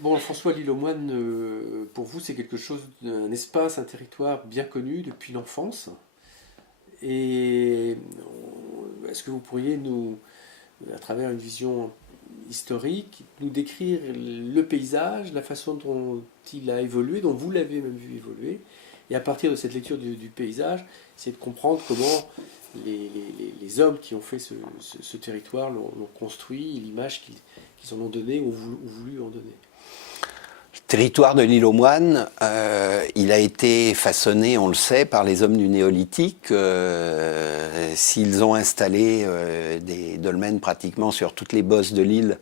Bon, François, l'île aux Moines, pour vous, c'est quelque chose, un espace, un territoire bien connu depuis l'enfance. Et est-ce que vous pourriez nous, à travers une vision historique, nous décrire le paysage, la façon dont il a évolué, dont vous l'avez même vu évoluer, et à partir de cette lecture du paysage, essayer de comprendre comment les hommes qui ont fait ce territoire l'ont construit, l'image qu'ils en ont donnée ou ont voulu en donner. Le territoire de l'île aux Moines, il a été façonné, on le sait, par les hommes du néolithique. S'ils ont installé des dolmens pratiquement sur toutes les bosses de l'île,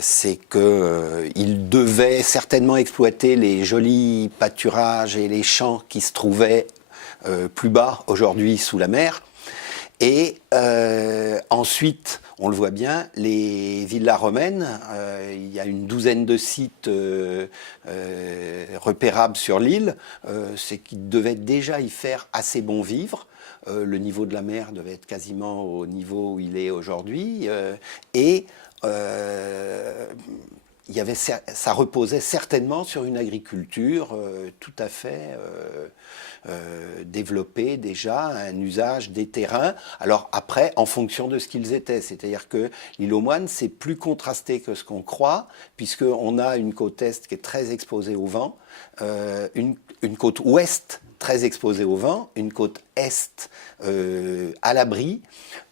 c'est qu'ils devaient certainement exploiter les jolis pâturages et les champs qui se trouvaient plus bas, aujourd'hui sous la mer. Et ensuite, on le voit bien, les villas romaines, il y a une douzaine de sites repérables sur l'île, c'est qu'ils devaient déjà y faire assez bon vivre. Le niveau de la mer devait être quasiment au niveau où il est aujourd'hui. Et il y avait, ça reposait certainement sur une agriculture tout à fait développée déjà, un usage des terrains. Alors après, en fonction de ce qu'ils étaient, c'est-à-dire que l'île aux Moines, c'est plus contrasté que ce qu'on croit, puisqu'on a une côte est qui est très exposée au vent, une côte ouest très exposée au vent, une côte est à l'abri,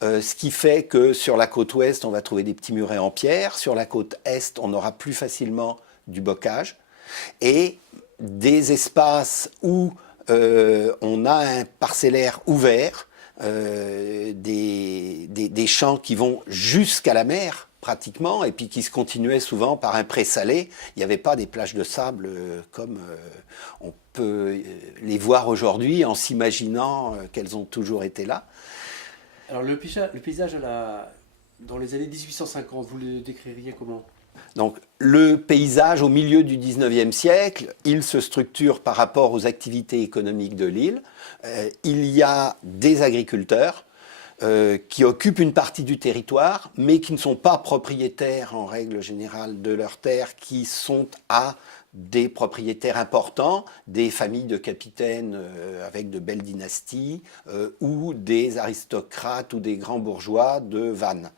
ce qui fait que sur la côte ouest, on va trouver des petits murets en pierre, sur la côte est, on aura plus facilement du bocage, et des espaces où on a un parcellaire ouvert, des champs qui vont jusqu'à la mer, pratiquement, et puis qui se continuaient souvent par un présalé. Il n'y avait pas des plages de sable comme on peut les voir aujourd'hui en s'imaginant qu'elles ont toujours été là. Alors le paysage dans les années 1850, vous le décririez comment? Donc le paysage au milieu du 19e siècle, il se structure par rapport aux activités économiques de l'île. Il y a des agriculteurs qui occupent une partie du territoire, mais qui ne sont pas propriétaires en règle générale de leurs terres, qui sont à des propriétaires importants, des familles de capitaines avec de belles dynasties, ou des aristocrates ou des grands bourgeois de Vannes.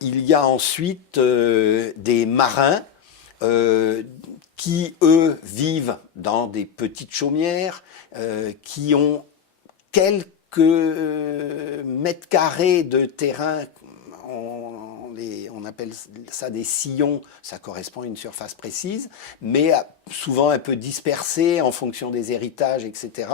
Il y a ensuite des marins qui, eux, vivent dans des petites chaumières, qui ont quelques mètres carrés de terrain. On appelle ça des sillons, ça correspond à une surface précise, mais souvent un peu dispersés en fonction des héritages, etc.,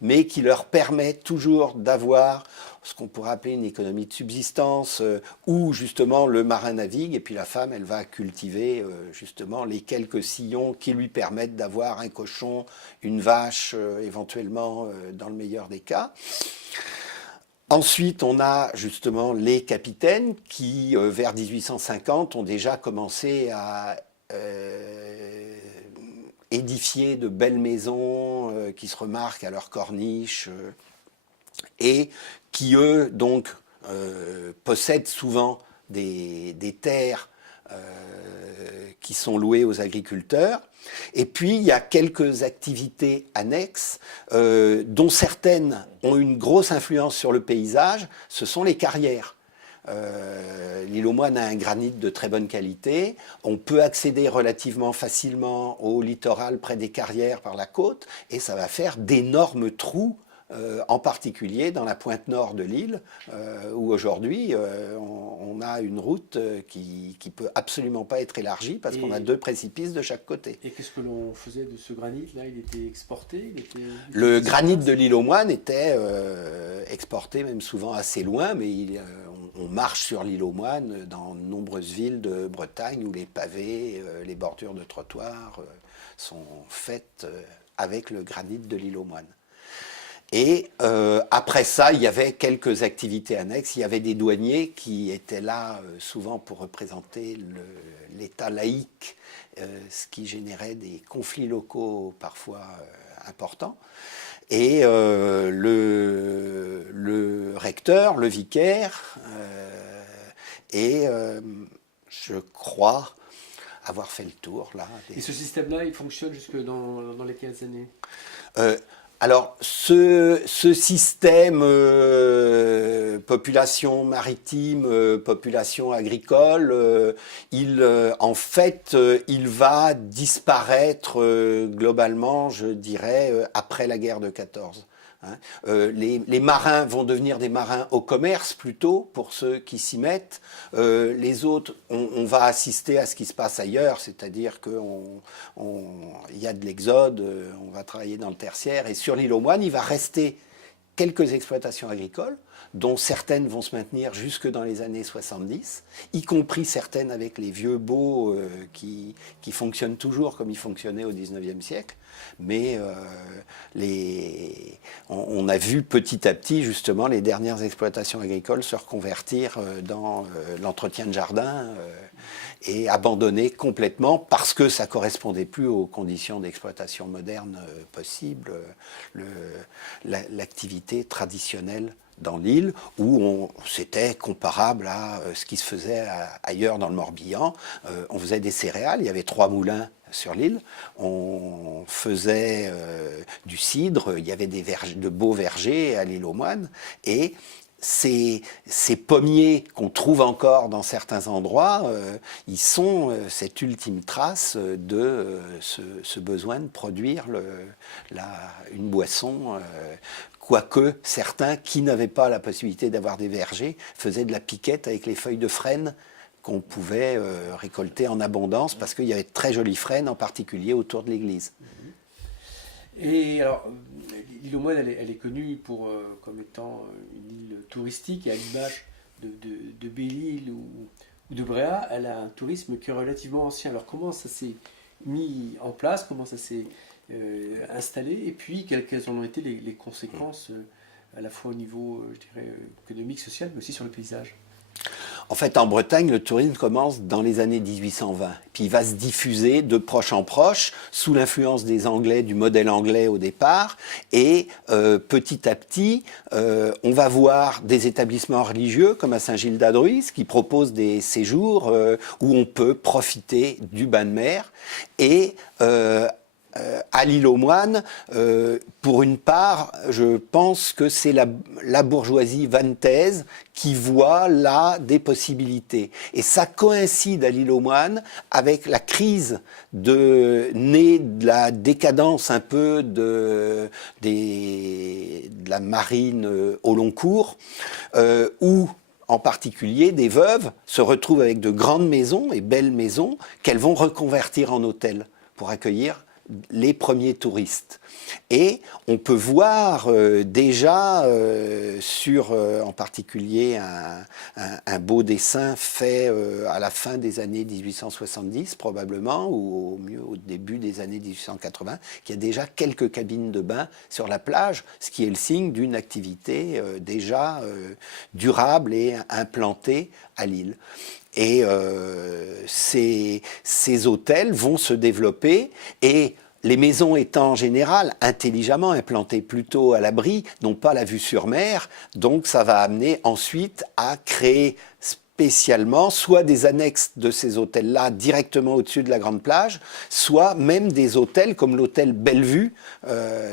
mais qui leur permet toujours d'avoir ce qu'on pourrait appeler une économie de subsistance, où justement le marin navigue et puis la femme, elle va cultiver justement les quelques sillons qui lui permettent d'avoir un cochon, une vache, éventuellement dans le meilleur des cas. Ensuite, on a justement les capitaines qui, vers 1850, ont déjà commencé à édifier de belles maisons qui se remarquent à leur corniche et qui, eux, donc, possèdent souvent des terres qui sont louées aux agriculteurs. Et puis, il y a quelques activités annexes, dont certaines ont une grosse influence sur le paysage, ce sont les carrières. L'île aux Moines a un granit de très bonne qualité. On peut accéder relativement facilement au littoral près des carrières par la côte, et ça va faire d'énormes trous en particulier dans la pointe nord de l'île, où aujourd'hui on a une route qui peut absolument pas être élargie parce qu'on a deux précipices de chaque côté. Et qu'est-ce que l'on faisait de ce granit là? Il était exporté, il était Le utilisé sur granit place? de l'île aux Moines était exporté même souvent assez loin, mais on marche sur l'île aux Moines dans de nombreuses villes de Bretagne où les pavés, les bordures de trottoirs sont faites avec le granit de l'île aux Moines. Et après ça, il y avait quelques activités annexes. Il y avait des douaniers qui étaient là souvent pour représenter l'État laïque, ce qui générait des conflits locaux parfois importants. Et le recteur, le vicaire, et je crois avoir fait le tour là. Et ce système-là, il fonctionne jusque dans les 15 années? Alors, ce système population maritime, population agricole, en fait, il va disparaître globalement, je dirais, après la guerre de 14. Hein. Les marins vont devenir des marins au commerce plutôt, pour ceux qui s'y mettent. Les autres, on va assister à ce qui se passe ailleurs, c'est-à-dire qu'il y a de l'exode, on va travailler dans le tertiaire. Et sur l'île aux Moines, il va rester quelques exploitations agricoles, dont certaines vont se maintenir jusque dans les années 70, y compris certaines avec les vieux baux qui fonctionnent toujours comme ils fonctionnaient au 19e siècle. Mais on a vu petit à petit justement les dernières exploitations agricoles se reconvertir dans l'entretien de jardin et abandonner complètement parce que ça ne correspondait plus aux conditions d'exploitation moderne possibles, l'activité traditionnelle dans l'île, où c'était comparable à ce qui se faisait ailleurs dans le Morbihan. On faisait des céréales, il y avait 3 moulins sur l'île, on faisait du cidre, il y avait de beaux vergers à l'île aux Moines, et ces pommiers qu'on trouve encore dans certains endroits, ils sont cette ultime trace de ce besoin de produire une boisson. Quoique certains qui n'avaient pas la possibilité d'avoir des vergers faisaient de la piquette avec les feuilles de frêne qu'on pouvait récolter en abondance parce qu'il y avait de très jolies frênes, en particulier autour de l'église. Et alors, l'île aux Moines, elle est connue comme étant une île touristique, et à l'image de Belle-Île ou de Bréhat, elle a un tourisme qui est relativement ancien. Alors comment ça s'est mis en place, comment ça s'est installé, et puis quelles ont été les conséquences à la fois au niveau, je dirais, économique, social, mais aussi sur le paysage? En fait, en Bretagne, le tourisme commence dans les années 1820. Puis il va se diffuser de proche en proche, sous l'influence des Anglais, du modèle anglais au départ. Et petit à petit, on va voir des établissements religieux, comme à Saint-Gilles-d'Adruys, qui proposent des séjours où on peut profiter du bain de mer. Et à l'île aux Moines, pour une part, je pense que c'est la bourgeoisie vantaise qui voit là des possibilités. Et ça coïncide à l'île aux Moines avec la crise née de la décadence un peu de la marine au long cours, où en particulier, des veuves se retrouvent avec de grandes maisons et belles maisons qu'elles vont reconvertir en hôtels pour accueillir les premiers touristes. Et on peut voir déjà en particulier un beau dessin fait à la fin des années 1870 probablement, ou au mieux au début des années 1880, qu'il y a déjà quelques cabines de bain sur la plage, ce qui est le signe d'une activité déjà durable et implantée à l'île. Et ces hôtels vont se développer, et les maisons étant en général intelligemment implantées plutôt à l'abri, n'ont pas la vue sur mer, donc ça va amener ensuite à créer spécialement soit des annexes de ces hôtels-là directement au-dessus de la grande plage, soit même des hôtels comme l'hôtel Bellevue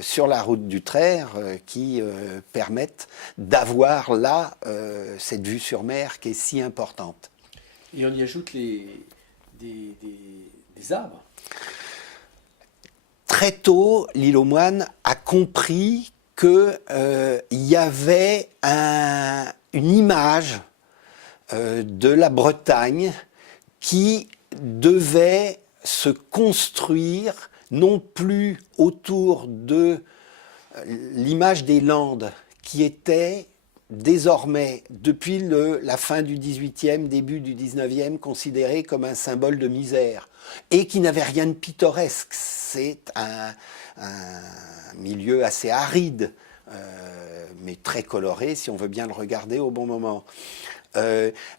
sur la route du Traire qui permettent d'avoir là cette vue sur mer qui est si importante. Et on y ajoute des arbres. Très tôt, l'île aux Moines a compris qu'il y avait une image de la Bretagne qui devait se construire non plus autour de l'image des Landes, qui était désormais, depuis la fin du XVIIIe, début du XIXe, considérée comme un symbole de misère, et qui n'avait rien de pittoresque. C'est un milieu assez aride, mais très coloré, si on veut bien le regarder au bon moment.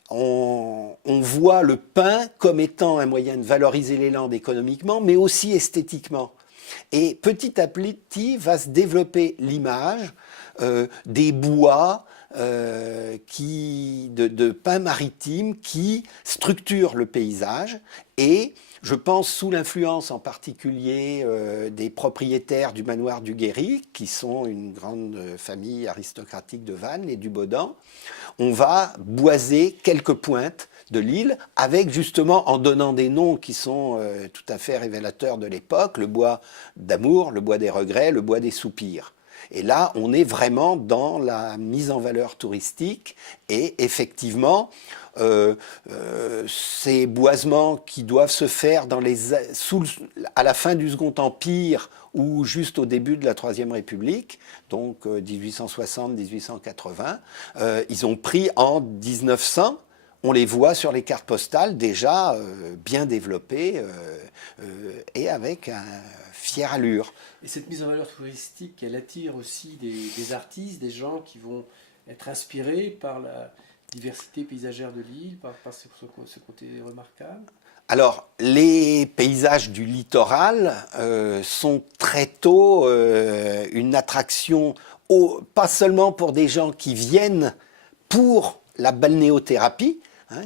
On voit le pin comme étant un moyen de valoriser les Landes économiquement, mais aussi esthétiquement. Et petit à petit va se développer l'image des bois, de pins maritimes qui structurent le paysage, et Je pense sous l'influence en particulier des propriétaires du manoir du Guéry, qui sont une grande famille aristocratique de Vannes et du Baudin. On va boiser quelques pointes de l'île, avec justement, en donnant des noms qui sont tout à fait révélateurs de l'époque, le bois d'amour, le bois des regrets, le bois des soupirs. Et là, on est vraiment dans la mise en valeur touristique et effectivement, ces boisements qui doivent se faire à la fin du Second Empire ou juste au début de la Troisième République, donc 1860-1880, ils ont pris en 1900. On les voit sur les cartes postales déjà bien développées et avec une fière allure. Et cette mise en valeur touristique, elle attire aussi des artistes, des gens qui vont être inspirés par la diversité paysagère de l'île, par ce côté remarquable. Alors, les paysages du littoral sont très tôt une attraction, pas seulement pour des gens qui viennent pour la balnéothérapie,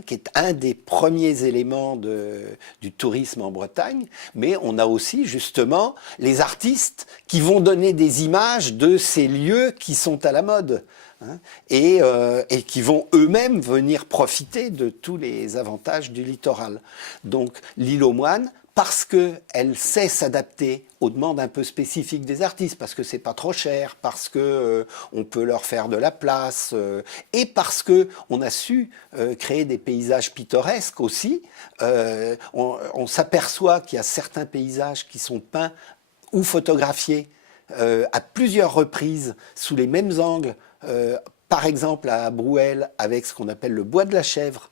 qui est un des premiers éléments du tourisme en Bretagne, mais on a aussi justement les artistes qui vont donner des images de ces lieux qui sont à la mode, et qui vont eux-mêmes venir profiter de tous les avantages du littoral. Donc l'île aux Moines, parce qu'elle sait s'adapter aux demandes un peu spécifiques des artistes, parce que c'est pas trop cher, parce que on peut leur faire de la place, et parce que on a su créer des paysages pittoresques aussi. On s'aperçoit qu'il y a certains paysages qui sont peints ou photographiés à plusieurs reprises sous les mêmes angles. Par exemple à Brouel avec ce qu'on appelle le bois de la chèvre.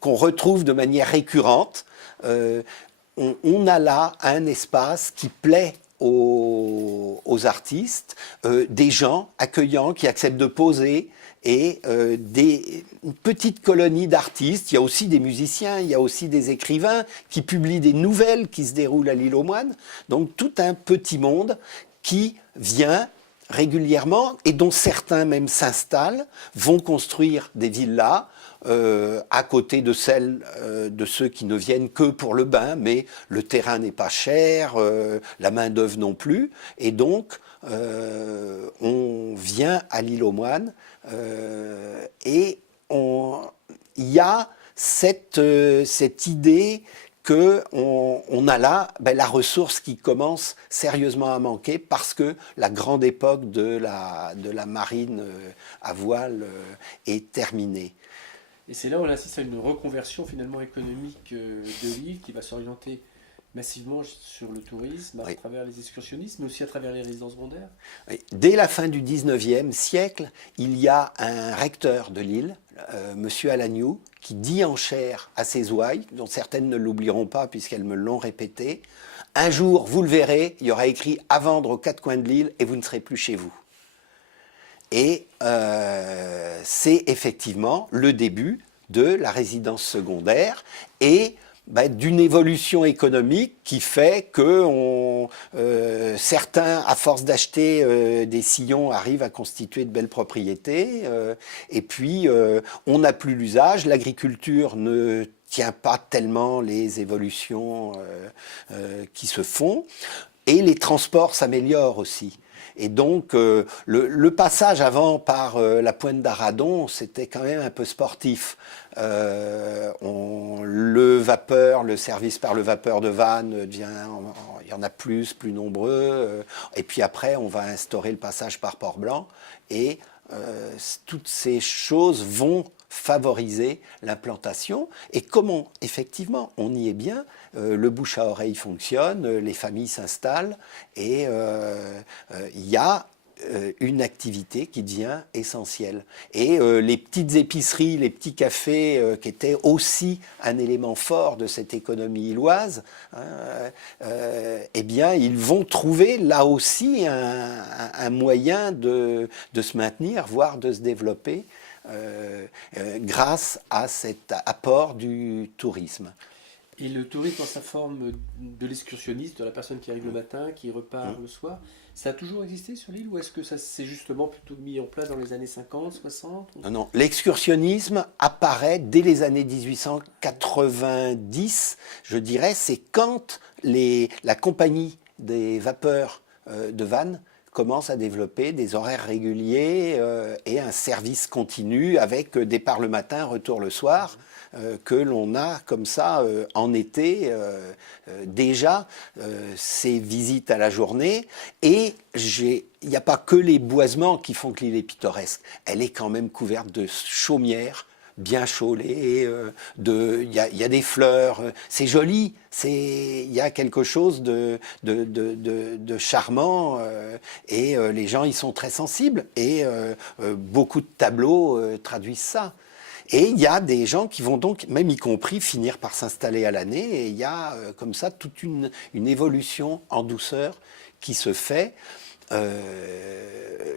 Qu'on retrouve de manière récurrente, on a là un espace qui plaît aux artistes, des gens accueillants qui acceptent de poser et une petite colonie d'artistes. Il y a aussi des musiciens, il y a aussi des écrivains qui publient des nouvelles qui se déroulent à l'île aux Moines. Donc tout un petit monde qui vient régulièrement, et dont certains même s'installent, vont construire des villas à côté de celles de ceux qui ne viennent que pour le bain, mais le terrain n'est pas cher, la main-d'œuvre non plus, et donc on vient à l'île aux Moines et il y a cette idée qu'on a là la ressource qui commence sérieusement à manquer parce que la grande époque de la marine à voile est terminée. Et c'est là où on assiste à une reconversion finalement économique de l'île qui va s'orienter massivement sur le tourisme, à travers les excursionnistes, mais aussi à travers les résidences secondaires. Oui. Dès la fin du 19e siècle, il y a un recteur de l'île, Monsieur Alagnou, qui dit en chair à ses ouailles, dont certaines ne l'oublieront pas puisqu'elles me l'ont répété, « Un jour, vous le verrez, il y aura écrit « à vendre aux quatre coins de l'île » et vous ne serez plus chez vous ». Et c'est effectivement le début de la résidence secondaire et d'une évolution économique qui fait que certains, à force d'acheter des sillons, arrivent à constituer de belles propriétés. Et puis, on n'a plus l'usage. L'agriculture ne tient pas tellement les évolutions qui se font. Et les transports s'améliorent aussi. Et donc, le passage avant par la pointe d'Aradon, c'était quand même un peu sportif. Le service par le vapeur de Vannes devient, il y en a plus nombreux. Et puis après, on va instaurer le passage par Port-Blanc. Et toutes ces choses vont favoriser l'implantation. Et comment, effectivement, on y est bien, le bouche à oreille fonctionne, les familles s'installent et il y a une activité qui devient essentielle. Et les petites épiceries, les petits cafés qui étaient aussi un élément fort de cette économie illoise, eh bien, ils vont trouver là aussi un moyen de se maintenir, voire de se développer grâce à cet apport du tourisme. Et le tourisme dans sa forme de l'excursionniste, de la personne qui arrive le matin, qui repart le soir, ça a toujours existé sur l'île ou est-ce que ça s'est justement plutôt mis en place dans les années 50, 60 Non, non, l'excursionnisme apparaît dès les années 1890, je dirais, c'est quand la compagnie des vapeurs de Vannes commence à développer des horaires réguliers et un service continu avec départ le matin, retour le soir, que l'on a comme ça en été déjà ces visites à la journée. Et il n'y a pas que les boisements qui font que l'île est pittoresque, elle est quand même couverte de chaumières bien chaulées, il y a des fleurs, c'est joli, il y a quelque chose de charmant et les gens y sont très sensibles et beaucoup de tableaux traduisent ça. Et il y a des gens qui vont donc, même y compris, finir par s'installer à l'année et il y a comme ça toute une évolution en douceur qui se fait.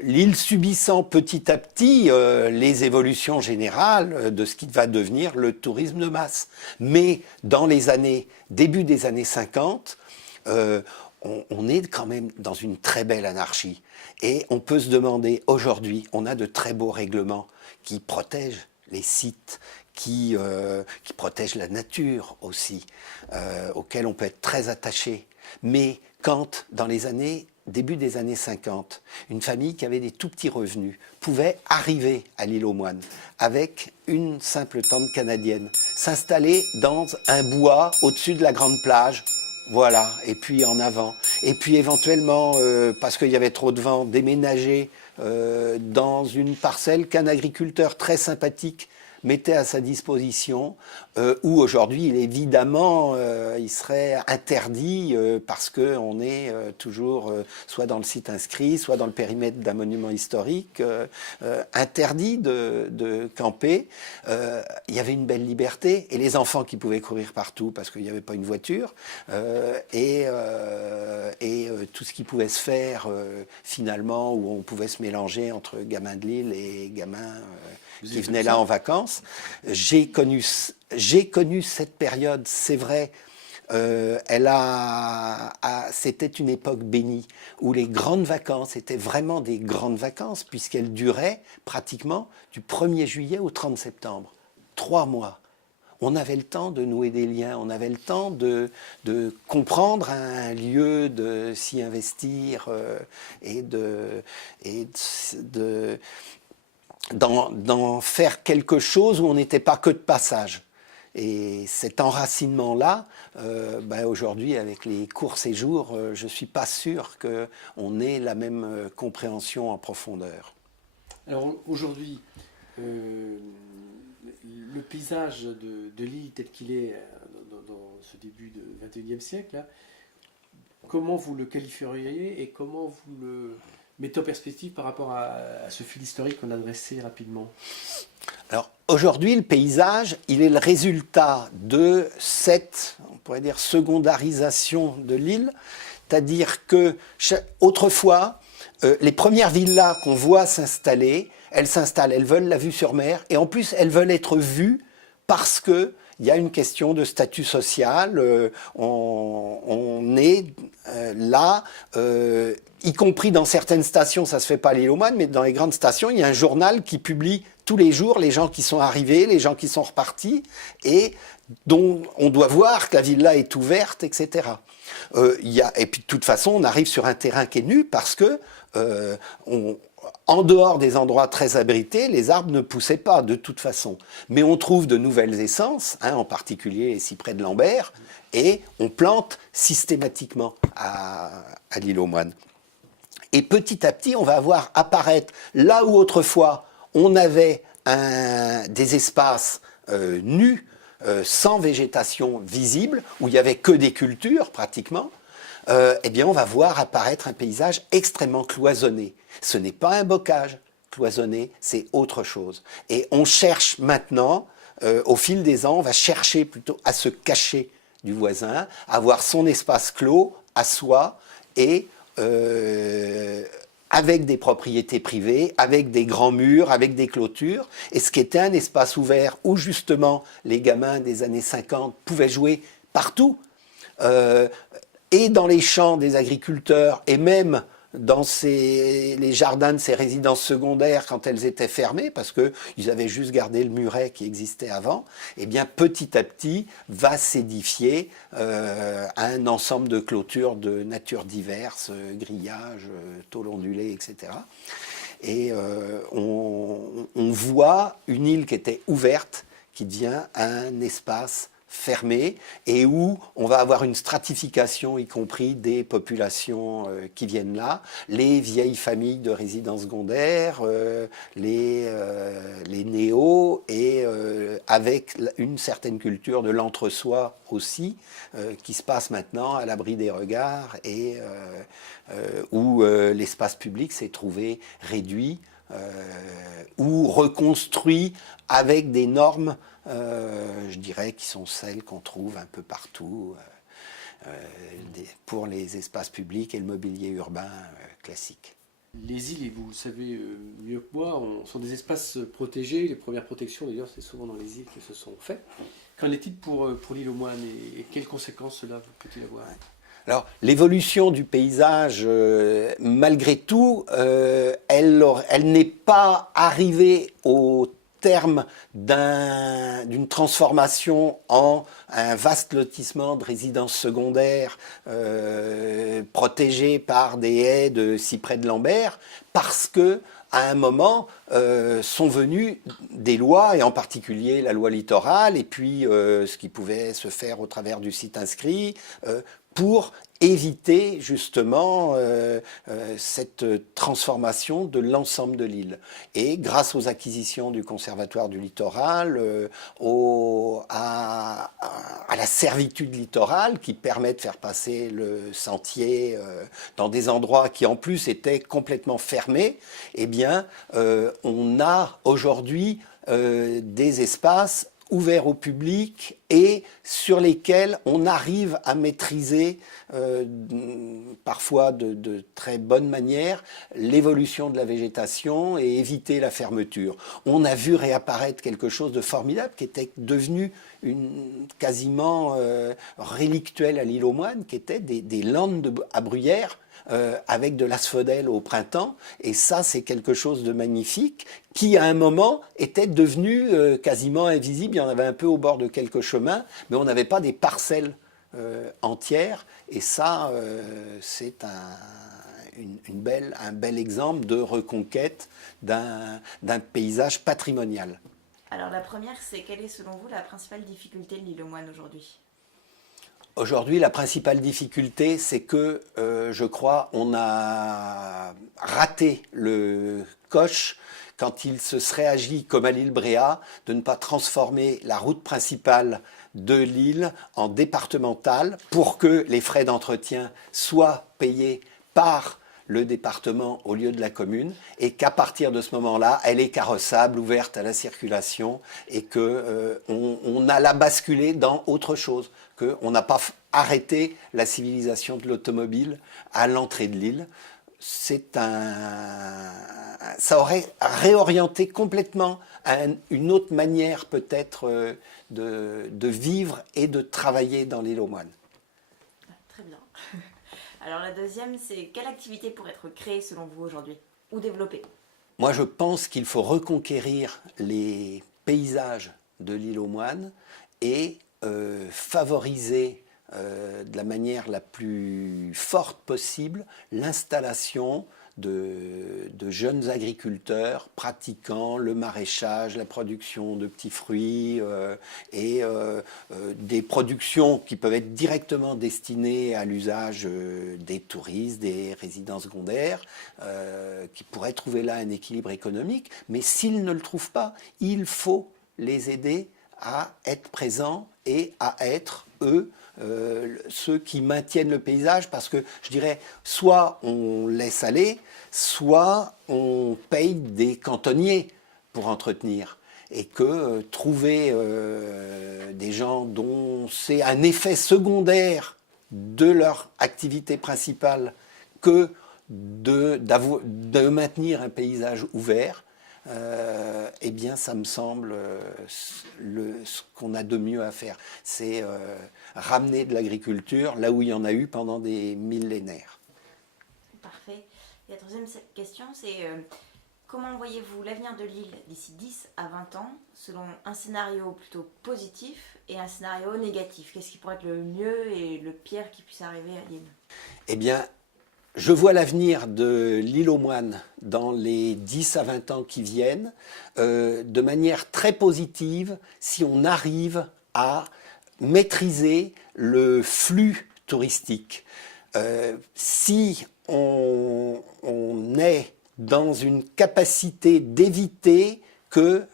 L'île subissant petit à petit les évolutions générales de ce qui va devenir le tourisme de masse. Mais dans début des années 50, on est quand même dans une très belle anarchie. Et on peut se demander, aujourd'hui, on a de très beaux règlements qui protègent les sites, qui protègent la nature aussi, auxquels on peut être très attaché. Mais quand, début des années 50, une famille qui avait des tout petits revenus pouvait arriver à l'île aux Moines avec une simple tente canadienne, s'installer dans un bois au-dessus de la grande plage, voilà, et puis en avant. Et puis éventuellement, parce qu'il y avait trop de vent, déménager dans une parcelle qu'un agriculteur très sympathique mettait à sa disposition, où aujourd'hui, il serait interdit parce qu'on est toujours soit dans le site inscrit, soit dans le périmètre d'un monument historique, interdit de camper. Il y avait une belle liberté, et les enfants qui pouvaient courir partout parce qu'il n'y avait pas une voiture, et tout ce qui pouvait se faire finalement, où on pouvait se mélanger entre gamins de l'île et gamins qui venaient là en vacances. J'ai connu cette période, c'est vrai. C'était une époque bénie où les grandes vacances étaient vraiment des grandes vacances puisqu'elles duraient pratiquement du 1er juillet au 30 septembre. 3 mois. On avait le temps de nouer des liens, on avait le temps de comprendre un lieu, de s'y investir et d'en faire quelque chose où on n'était pas que de passage. Et cet enracinement-là, aujourd'hui, avec les courts séjours, je ne suis pas sûr qu'on ait la même compréhension en profondeur. Alors aujourd'hui, le paysage de l'île tel qu'il est dans ce début du XXIe siècle, là, comment vous le qualifieriez et comment vous le mettez en perspective par rapport à ce fil historique qu'on a dressé rapidement? Alors aujourd'hui, le paysage, il est le résultat de cette, on pourrait dire, secondarisation de l'île, c'est-à-dire que autrefois, les premières villas qu'on voit s'installer, elles veulent la vue sur mer, et en plus elles veulent être vues parce que il y a une question de statut social, on est là, y compris dans certaines stations, ça ne se fait pas à l'île aux Moines, mais dans les grandes stations, il y a un journal qui publie tous les jours les gens qui sont arrivés, les gens qui sont repartis, dont on doit voir que la villa est ouverte, etc. Et puis de toute façon, on arrive sur un terrain qui est nu parce que en dehors des endroits très abrités, les arbres ne poussaient pas de toute façon. Mais on trouve de nouvelles essences, en particulier les cyprès de Lambert, et on plante systématiquement à l'île aux Moines. Et petit à petit, on va voir apparaître, là où autrefois on avait des espaces nus, sans végétation visible, où il n'y avait que des cultures pratiquement, on va voir apparaître un paysage extrêmement cloisonné. Ce n'est pas un bocage cloisonné, c'est autre chose. Et on cherche maintenant, au fil des ans, on va chercher plutôt à se cacher du voisin, à avoir son espace clos à soi et avec des propriétés privées, avec des grands murs, avec des clôtures. Et ce qui était un espace ouvert où justement les gamins des années 50 pouvaient jouer partout, et dans les champs des agriculteurs, et même dans les jardins de ces résidences secondaires quand elles étaient fermées, parce qu'ils avaient juste gardé le muret qui existait avant, eh bien petit à petit va s'édifier un ensemble de clôtures de nature diverses, grillages, tôles ondulées, etc. Et on voit une île qui était ouverte, qui devient un espace fermé et où on va avoir une stratification, y compris des populations qui viennent là, les vieilles familles de résidents secondaires, les néos, et avec une certaine culture de l'entre-soi aussi, qui se passe maintenant à l'abri des regards et où l'espace public s'est trouvé réduit ou reconstruit avec des normes, je dirais, qui sont celles qu'on trouve un peu partout pour les espaces publics et le mobilier urbain classique. Les îles, et vous le savez mieux que moi, sont des espaces protégés. Les premières protections, d'ailleurs, c'est souvent dans les îles que se sont faites. Qu'en est-il pour l'île aux Moines et quelles conséquences cela peut-il avoir? Alors, l'évolution du paysage, malgré tout, elle n'est pas arrivée au terme d'une transformation en un vaste lotissement de résidences secondaires protégées par des haies de cyprès de Lambert, parce que à un moment sont venues des lois, et en particulier la loi littorale, et puis ce qui pouvait se faire au travers du site inscrit, pour éviter justement cette transformation de l'ensemble de l'île. Et grâce aux acquisitions du Conservatoire du littoral, à la servitude littorale qui permet de faire passer le sentier dans des endroits qui en plus étaient complètement fermés, eh bien on a aujourd'hui des espaces ouverts au public et sur lesquels on arrive à maîtriser parfois de très bonne manière l'évolution de la végétation et éviter la fermeture. On a vu réapparaître quelque chose de formidable qui était devenu quasiment relictuel à l'île aux Moines, qui étaient des landes à bruyère avec de l'asphodèle au printemps, et ça c'est quelque chose de magnifique qui à un moment était devenu quasiment invisible. Il y en avait un peu au bord de quelques chemins, mais on n'avait pas des parcelles entières, et ça c'est un bel exemple de reconquête d'un paysage patrimonial. Alors la première, c'est quelle est selon vous la principale difficulté de l'île aux Moines aujourd'hui ? Aujourd'hui, la principale difficulté, c'est que, je crois, on a raté le coche quand il se serait agi, comme à l'île Bréhat, de ne pas transformer la route principale de l'île en départementale pour que les frais d'entretien soient payés par le département au lieu de la commune, et qu'à partir de ce moment-là, elle est carrossable, ouverte à la circulation, et qu'on a la basculé dans autre chose, qu'on n'a pas arrêté la civilisation de l'automobile à l'entrée de l'île. Ça aurait réorienté complètement une autre manière peut-être de vivre et de travailler dans l'île aux Moines. Très bien. Alors la deuxième, c'est quelle activité pourrait être créée selon vous aujourd'hui ou développée ? Moi, je pense qu'il faut reconquérir les paysages de l'île aux Moines et favoriser de la manière la plus forte possible l'installation de jeunes agriculteurs pratiquant le maraîchage, la production de petits fruits et des productions qui peuvent être directement destinées à l'usage des touristes, des résidents secondaires, qui pourraient trouver là un équilibre économique. Mais s'ils ne le trouvent pas, il faut les aider à être présents et à être, eux, ceux qui maintiennent le paysage, parce que je dirais, soit on laisse aller, soit on paye des cantonniers pour entretenir. Et que trouver des gens dont c'est un effet secondaire de leur activité principale que de maintenir un paysage ouvert, eh bien, ça me semble ce qu'on a de mieux à faire. C'est ramener de l'agriculture là où il y en a eu pendant des millénaires. Parfait. Et la troisième question, c'est comment voyez-vous l'avenir de l'île d'ici 10 à 20 ans, selon un scénario plutôt positif et un scénario négatif? Qu'est-ce qui pourrait être le mieux et le pire qui puisse arriver à l'île? Eh bien, je vois l'avenir de l'île aux Moines dans les 10 à 20 ans qui viennent de manière très positive si on arrive à maîtriser le flux touristique. Si on est dans une capacité d'éviter que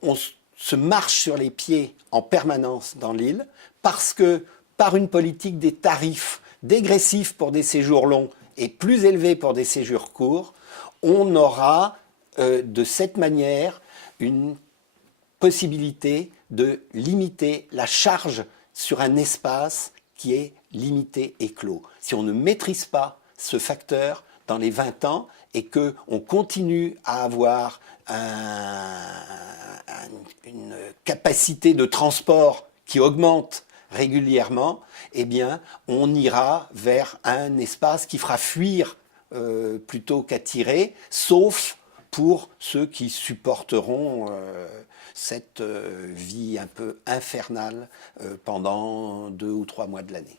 on se marche sur les pieds en permanence dans l'île, parce que par une politique des tarifs dégressifs pour des séjours longs et plus élevés pour des séjours courts, on aura de cette manière une possibilité de limiter la charge sur un espace qui est limité et clos. Si on ne maîtrise pas ce facteur dans les 20 ans et qu'on continue à avoir une capacité de transport qui augmente régulièrement, eh bien, on ira vers un espace qui fera fuir plutôt qu'attirer, sauf pour ceux qui supporteront cette vie un peu infernale pendant 2 ou 3 mois de l'année.